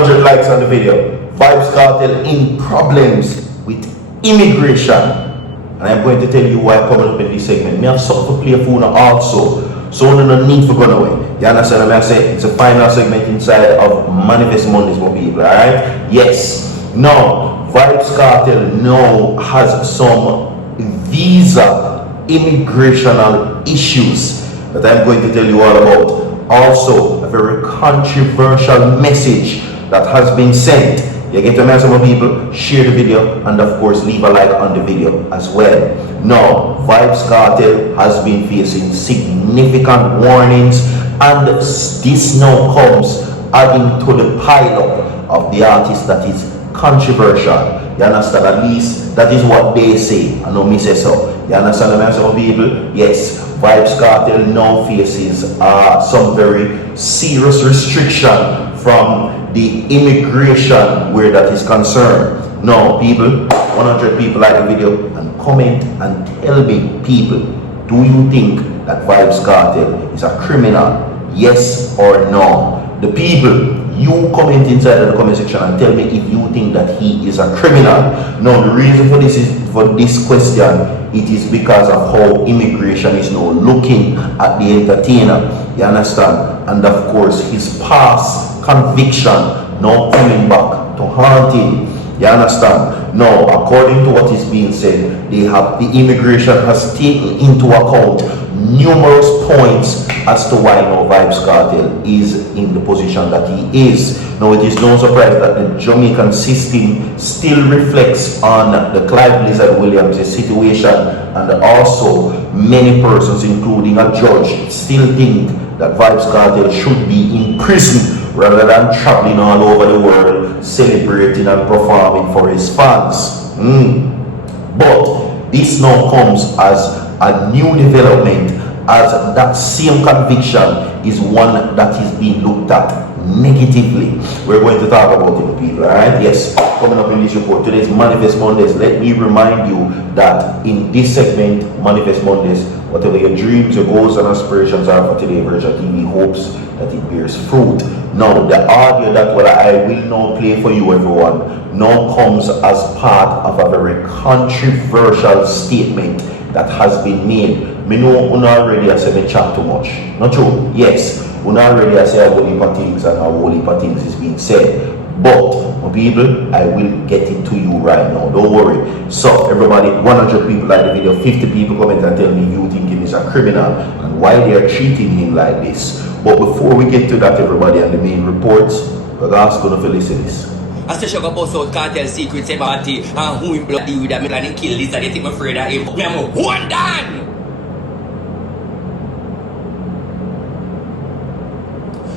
100 likes on the video. Vybz Kartel in problems with immigration. And I'm going to tell you why coming up in this segment. Me have something to play for also. So no need for going away. You understand what I say? It's a final segment inside of Manifest Mondays for people, alright? Yes. Now, Vybz Kartel now has some visa immigrational issues that I'm going to tell you all about. Also, a very controversial message that has been sent. You get to know some people, share the video, and of course leave a like on the video as well. Now, Vybz Kartel has been facing significant warnings, and this now comes adding to the pile-up of the artist that is controversial. You understand? At least that is what they say. I know me say so. You understand what some people? Yes, Vybz Kartel now faces some very serious restriction from the immigration where that is concerned. Now, people, 100 people like the video and comment and tell me, people, do you think that Vybz Kartel is a criminal? Yes or no? The people, you comment inside of the comment section and tell me if you think that he is a criminal. Now, the reason for this question, it is because of how immigration is now looking at the entertainer. You understand? And of course, his past conviction now coming back to haunt him. You understand? Now, according to what is being said, the immigration has taken into account numerous points as to why now Vybz Kartel is in the position that he is. Now, it is no surprise that the Jamaican system still reflects on the Clive Lizard Williams situation, and also many persons, including a judge, still think that Vybz Kartel should be in prison rather than traveling all over the world, celebrating and performing for his fans. But this now comes as a new development, as that same conviction is one that is being looked at negatively. We're going to talk about it, people, alright? Yes, coming up in this report, today's Manifest Mondays. Let me remind you that in this segment, Manifest Mondays, whatever your dreams, your goals and aspirations are for today, Virgin TV hopes that it bears fruit. Now, the audio that I will now play for you, everyone, now comes as part of a very controversial statement that has been made. Me know una already I say me chat too much. Not true? Yes. Una already I say a whole heap of things and a whole heap of things is being said. But, my people, I will get it to you right now. Don't worry. So, everybody, 100 people like the video, 50 people comment and tell me if you think him is a criminal and why they are treating him like this. But before we get to that, everybody, and the main reports, we're going to listen to this. I say sugar boss out cartel secrets about it and who him bloody with that and kill this and they think I'm afraid of him. Me am one done!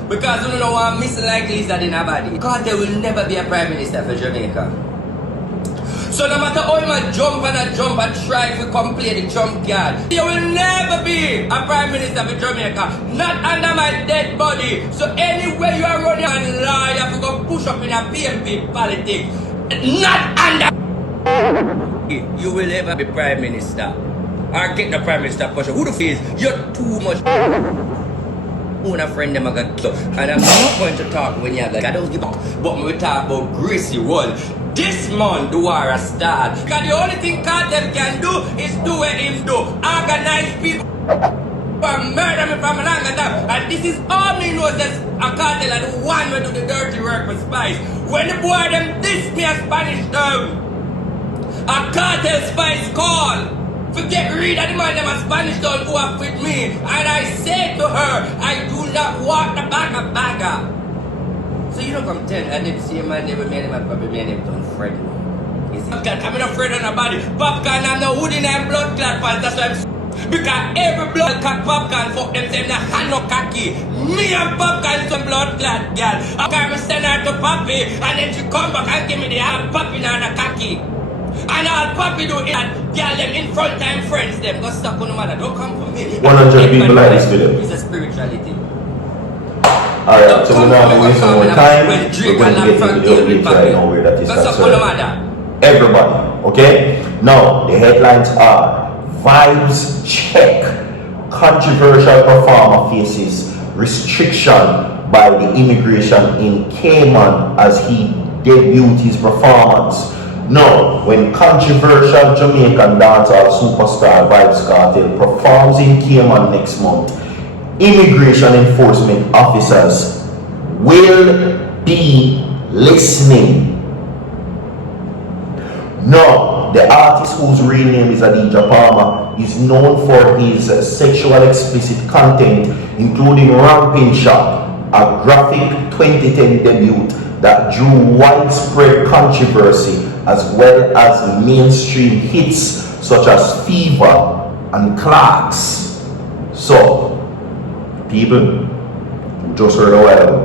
Because you don't know what missing like lizard in a body. Cartel will never be a prime minister for Jamaica. So no matter how you jump and try to come play the jump card, you will never be a prime minister for Jamaica. Not under my dead body. So anywhere you are running and lie, you have to go push up in a PMP politics. Not under you will ever be prime minister. Or get the prime minister position. Who the f is? You're too much. Own a friend them I got killed. And I'm not going to talk when you're like I don't give up. But we talk about Gracie World. This month the war has started. Because the only thing Cartel can do is do what him do. Organize people and murder me from a long time. And this is all me knows that a Cartel are the one who do the dirty work for spies. When the boy them diss me a Spanish term, a Cartel spies call. Forget read of the man them a Spanish town who are with me. And I say to her, I do not walk the bagger. So you don't come tell and them same man never made him and probably made him done friend. You see? Popcorn, I'm not afraid of nobody. Popcorn, I'm not wood in them blood clot pants, that's why I'm because every blood clot popcorn fuck them say the hand no cocky. Me and popcorn some blood clot girl. I can't send her to Papi and then she come back and give me the hand Papi and the cocky. And all Papi do is girl them in front time friends them. Go stop on the matter. Don't come for me. 100 people like this video. It's a spirituality. Alright, so we're not going to waste some more time. We're going to get to the update right now where that is concerned. Everybody, okay? Now, the headlines are Vybz check. Controversial performer faces restriction by the immigration in Cayman as he debuted his performance. Now, when controversial Jamaican dancehall superstar Vybz Kartel performs in Cayman next month, immigration enforcement officers will be listening. Now, the artist whose real name is Adidja Palmer is known for his sexual explicit content, including Ramping Shop, a graphic 2010 debut that drew widespread controversy, as well as mainstream hits such as Fever and Clarks. So, people, just heard a while ago,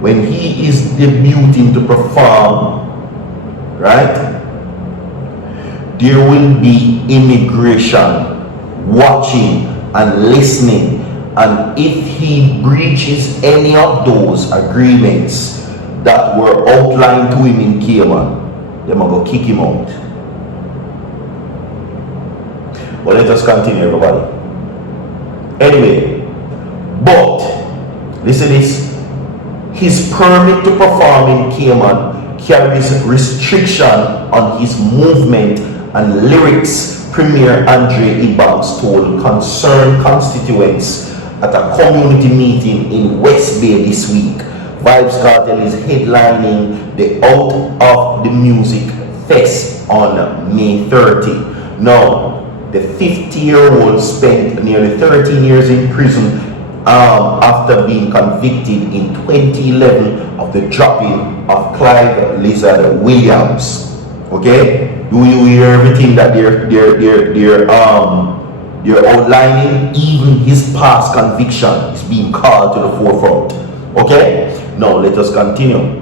when he is debuting to perform, right, there will be immigration watching and listening, and if he breaches any of those agreements that were outlined to him in Cayman, they're going to kick him out. But let us continue, everybody. Anyway, but listen to this. His permit to perform in Cayman carries restriction on his movement and lyrics, Premier Andre Ibanks told concerned constituents at a community meeting in West Bay this week. Vybz Kartel is headlining the Out of the Music Fest on May 30. Now, the 50-year-old spent nearly 13 years in prison after being convicted in 2011 of the dropping of Clive Lizard Williams. Okay, do you hear everything that they're outlining? Even his past conviction is being called to the forefront. Okay, now let us continue.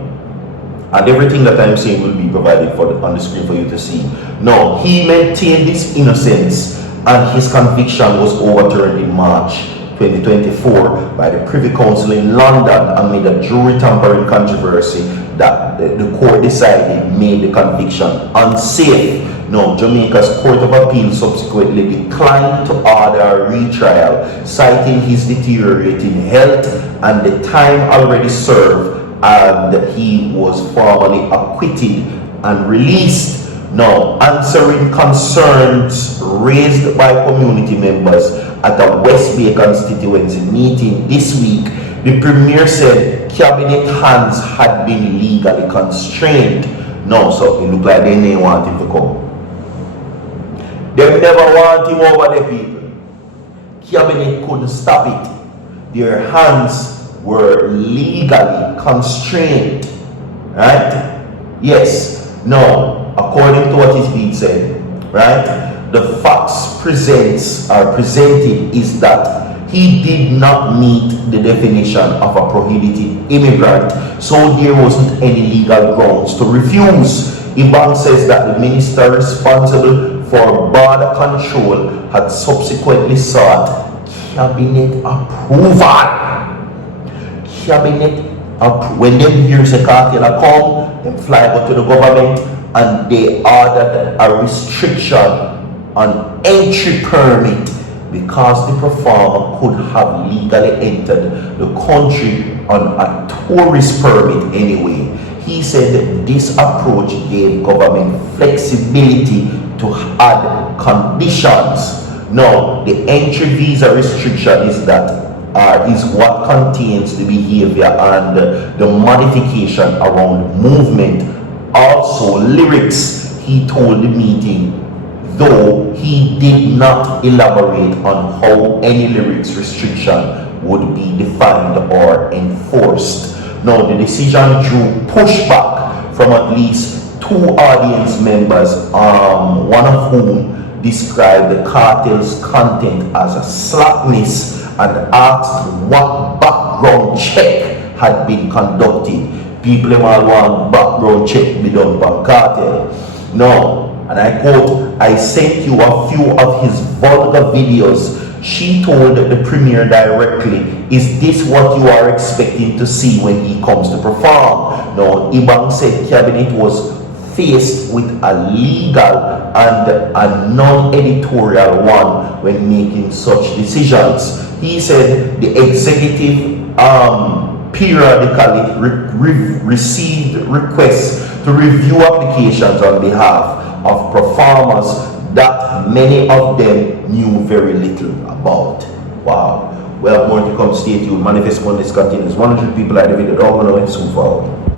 And everything that I'm saying will be provided on the screen for you to see. Now, he maintained his innocence, and his conviction was overturned in March 2024 by the Privy Council in London amid a jury tampering controversy that the court decided made the conviction unsafe. Now, Jamaica's Court of Appeal subsequently declined to order a retrial, citing his deteriorating health and the time already served, and he was formally acquitted and released. Now, answering concerns raised by community members at a West Bay constituency meeting this week, the Premier said cabinet hands had been legally constrained. Now, so it looked like they didn't want him to come. They never want him over there, people. Cabinet couldn't stop it. Their hands were legally constrained. Right? Yes. Now, according to what is being said, right, the facts presented is that he did not meet the definition of a prohibited immigrant, so there wasn't any legal grounds to refuse. Ibank says that the minister responsible for border control had subsequently sought cabinet approval. When them hear say Kartel come, them fly go to the government and they ordered a restriction on entry permit because the performer could have legally entered the country on a tourist permit anyway. He said this approach gave government flexibility to add conditions. Now, the entry visa restriction is what contains the behavior and the modification around movement. Also, lyrics, he told the meeting, though he did not elaborate on how any lyrics restriction would be defined or enforced. Now, the decision drew pushback from at least 2 audience members, one of whom described the Kartel's content as a slackness and asked what background check had been conducted. People all want background check be done by Kartel. Now, and I quote, "I sent you a few of his vulgar videos." She told the Premier directly, "Is this what you are expecting to see when he comes to perform?" Now, Ibank said cabinet was faced with a legal and a non-editorial one when making such decisions. He said the executive periodically received requests to review applications on behalf of performers that many of them knew very little about. Wow. We have more to come. Stay tuned. Manifest Mondays continues. 100 people are the video. Don't go nowhere. Soon forward.